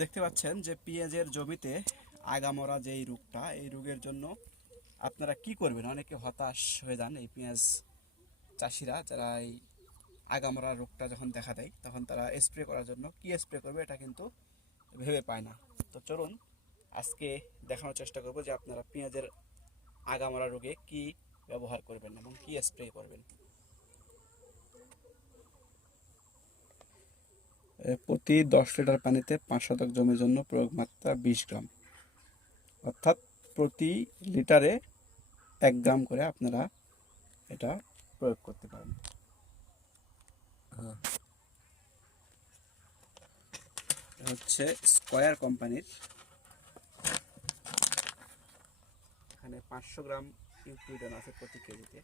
দেখতে পাচ্ছেন যে পেঁয়াজের জমিতে আগামরা যে এই রোগটা, এই রোগের জন্য আপনারা কি করবেন? অনেকে হতাশ হয়ে যান এই পেঁয়াজ চাষিরা, যারা এই আগামরা রোগটা যখন দেখা দেয় তখন তারা স্প্রে করার জন্য কি স্প্রে করবে এটা কিন্তু ভেবে পায় না। তো চলুন আজকে দেখানোর চেষ্টা করব যে আপনারা পেঁয়াজের আগামরা রোগে কি ব্যবহার করবেন এবং কি স্প্রে করবেন। প্রতি 10 লিটার পানিতে 5 শতক জমির জন্য প্রয়োগ মাত্রা 20 গ্রাম, অর্থাৎ প্রতি লিটারে 1 গ্রাম করে আপনারা এটা প্রয়োগ করতে পারেন। হচ্ছে স্কয়ার কোম্পানির, এখানে 500 গ্রাম ইউপিডন আছে প্রতি কেজিতে।